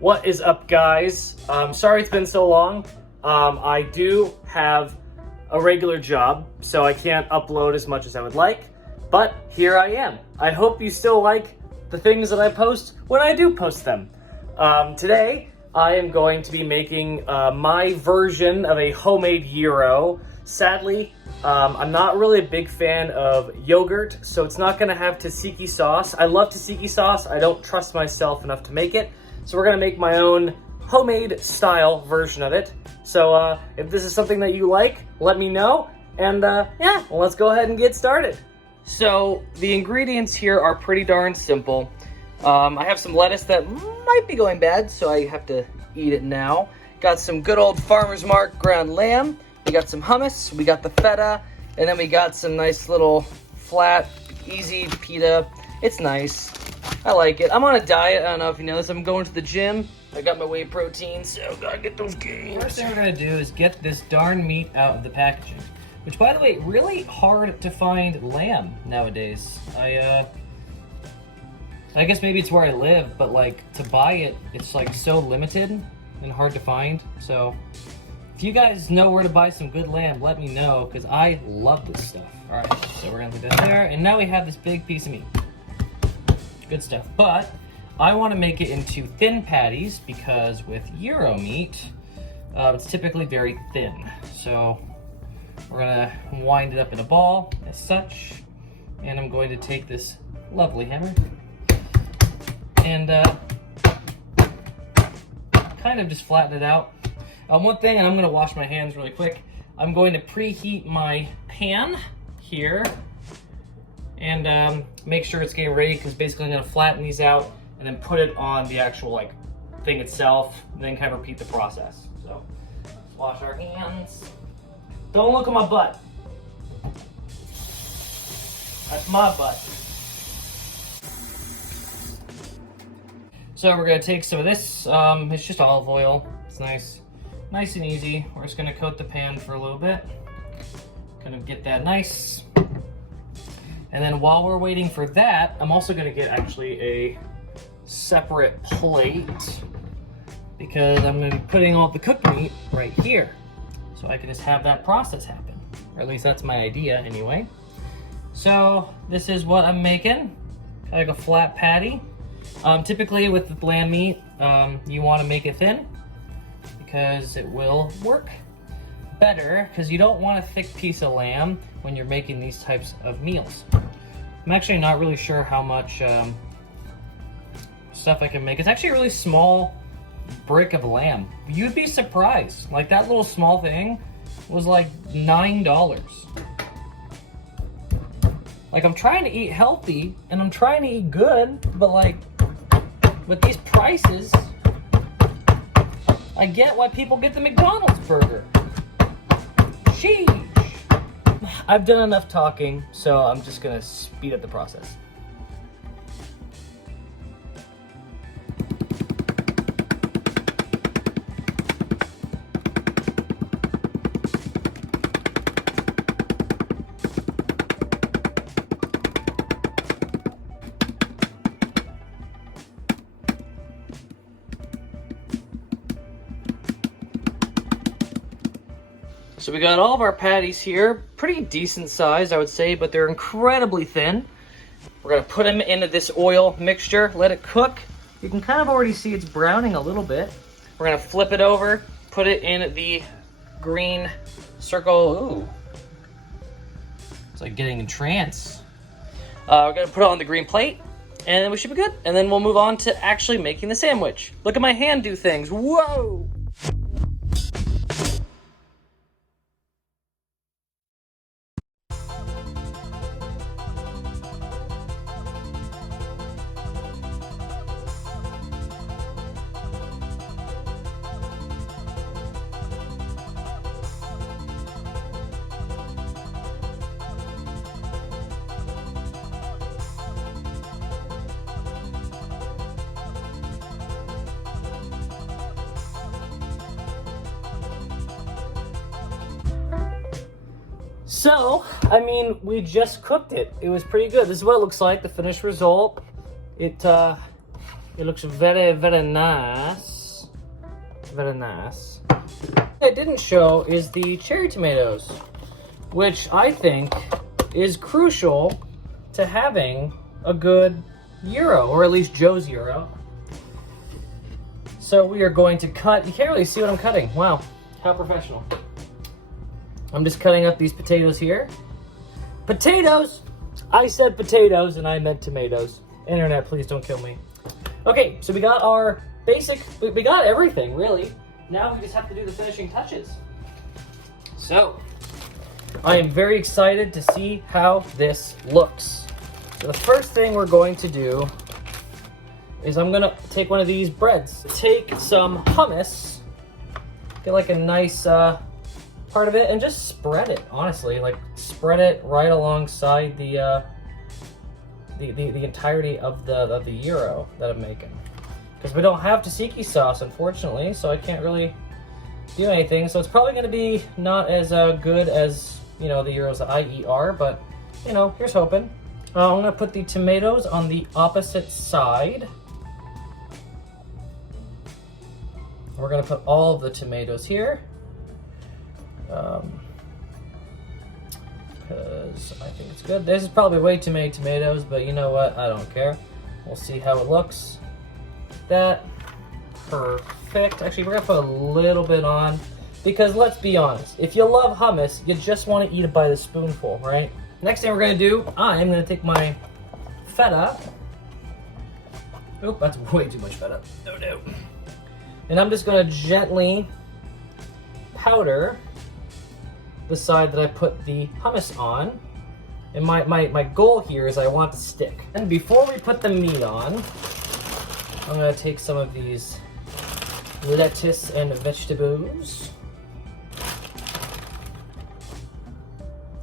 What is up, guys? Sorry it's been so long. I do have a regular job, so I can't upload as much as I would like, but here I am. I hope you still like the things that I post when I do post them. Today, I am going to be making my version of a homemade gyro. Sadly, I'm not really a big fan of yogurt, so it's not gonna have tzatziki sauce. I love tzatziki sauce. I don't trust myself enough to make it, so we're gonna make my own homemade style version of it. So if this is something that you like, let me know, and yeah, well, let's go ahead and get started. So the ingredients here are pretty darn simple. I have some lettuce that might be going bad, so I have to eat it now. Got some good old Farmer's Market ground lamb. We got some hummus, we got the feta, and then we got some nice little flat, easy pita. It's nice. I like it. I'm on a diet. I don't know if you know this. I'm going to the gym. I got my whey protein, so gotta get those gains. First thing we're gonna do is get this darn meat out of the packaging. Which, by the way, really hard to find lamb nowadays. I guess maybe it's where I live, but like to buy it, it's like so limited and hard to find. So if you guys know where to buy some good lamb, let me know, because I love this stuff. All right, so we're gonna put that there, and now we have this big piece of meat. Good stuff, but I want to make it into thin patties because with gyro meat, it's typically very thin. So we're gonna wind it up in a ball as such, and I'm going to take this lovely hammer and kind of just flatten it out. One thing, and I'm gonna wash my hands really quick, I'm going to preheat my pan here and make sure it's getting ready, because basically I'm gonna flatten these out and then put it on the actual like thing itself, and then kind of repeat the process. So let's wash our hands. Don't look at my butt. That's my butt. So we're gonna take some of this. It's just olive oil. It's nice and easy. We're just gonna coat the pan for a little bit. Kind of get that nice. And then while we're waiting for that, I'm also gonna get actually a separate plate, because I'm gonna be putting all the cooked meat right here. So I can just have that process happen. Or at least that's my idea anyway. So this is what I'm making, like a flat patty. Typically with the lamb meat, you wanna make it thin because it will work better, because you don't want a thick piece of lamb when you're making these types of meals. I'm actually not really sure how much stuff I can make. It's actually a really small brick of lamb. You'd be surprised. Like that little small thing was like $9. Like, I'm trying to eat healthy and I'm trying to eat good, but like with these prices, I get why people get the McDonald's burger. Sheesh. I've done enough talking, so I'm just gonna speed up the process. So we got all of our patties here, pretty decent size, I would say, but they're incredibly thin. We're gonna put them into this oil mixture, let it cook. You can kind of already see it's browning a little bit. We're gonna flip it over, put it in the green circle. Ooh, it's like getting in trance. We're gonna put it on the green plate, and then we should be good. And then we'll move on to actually making the sandwich. Look at my hand do things, whoa! So, I mean, we just cooked it. It was pretty good. This is what it looks like, the finished result. It looks very, very nice. Very nice. What I didn't show is the cherry tomatoes, which I think is crucial to having a good gyro, or at least Joe's gyro. So we are going to cut, you can't really see what I'm cutting. Wow, how professional. I'm just cutting up these potatoes here. Potatoes! I said potatoes and I meant tomatoes. Internet, please don't kill me. Okay, so we got our basic, we got everything really. Now we just have to do the finishing touches. So, I am very excited to see how this looks. So the first thing we're going to do is I'm gonna take one of these breads. Take some hummus, get like a nice part of it, and just spread it, honestly. Like, spread it right alongside the entirety of the gyro that I'm making. Because we don't have tzatziki sauce, unfortunately, so I can't really do anything. So it's probably gonna be not as good as, you know, the gyros that I eat are, but, you know, here's hoping. I'm gonna put the tomatoes on the opposite side. We're gonna put all of the tomatoes here. Because I think it's good. This is probably way too many tomatoes, but you know what? I don't care. We'll see how it looks. That, perfect. Actually, we're gonna put a little bit on, because let's be honest, if you love hummus, you just want to eat it by the spoonful, right? Next thing we're gonna do, I'm gonna take my feta. Oh, that's way too much feta. Oh no. And I'm just gonna gently powder the side that I put the hummus on. And my goal here is I want it to stick. And before we put the meat on, I'm gonna take some of these lettuce and vegetables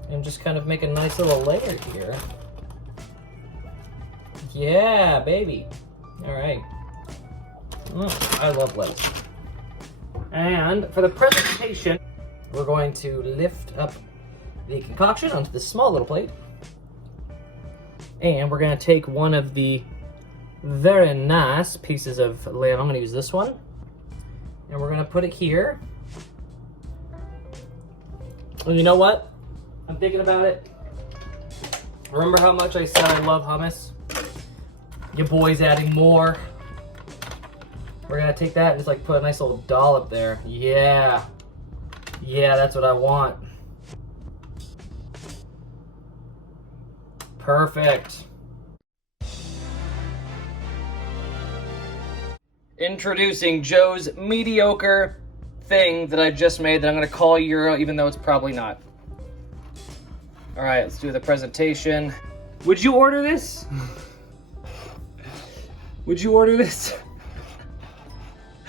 and just kind of make a nice little layer here. Yeah, baby. All right. I love lettuce. And for the presentation, we're going to lift up the concoction onto this small little plate. And we're gonna take one of the very nice pieces of lamb. I'm gonna use this one. And we're gonna put it here. And you know what? I'm thinking about it. Remember how much I said I love hummus? Your boy's adding more. We're gonna take that and just like put a nice little dollop there. Yeah. Yeah, that's what I want. Perfect. Introducing Joe's mediocre thing that I just made that I'm gonna call gyro, even though it's probably not. All right, let's do the presentation. Would you order this? Would you order this?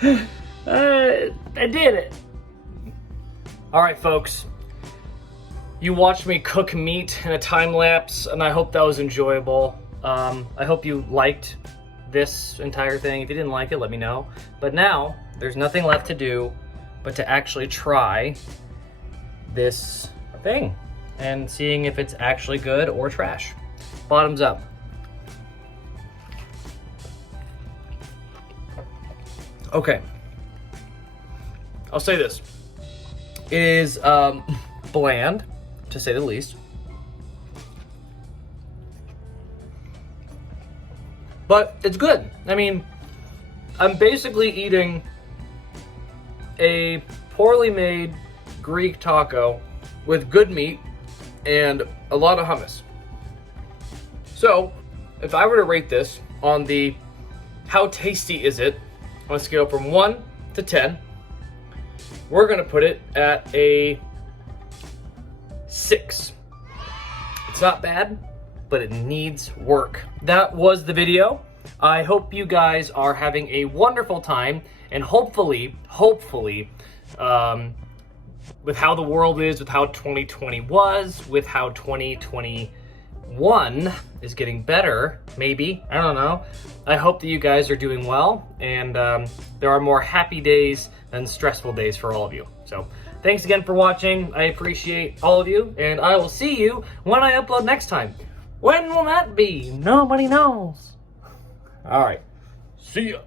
I did it. All right, folks. You watched me cook meat in a time lapse, and I hope that was enjoyable. I hope you liked this entire thing. If you didn't like it, let me know. But now, there's nothing left to do but to actually try this thing and seeing if it's actually good or trash. Bottoms up. Okay. I'll say this. It is bland, to say the least. But it's good. I mean, I'm basically eating a poorly made Greek taco with good meat and a lot of hummus. So, if I were to rate this on the how tasty is it, on a scale from 1 to 10, we're gonna put it at a 6. It's not bad, but it needs work. That was the video. I hope you guys are having a wonderful time, and hopefully, with how the world is, with how 2020 was, with how 2021 is getting better, maybe, I don't know. I hope that you guys are doing well, and there are more happy days than stressful days for all of you. So, thanks again for watching. I appreciate all of you, and I will see you when I upload next time. When will that be? Nobody knows. All right, see ya.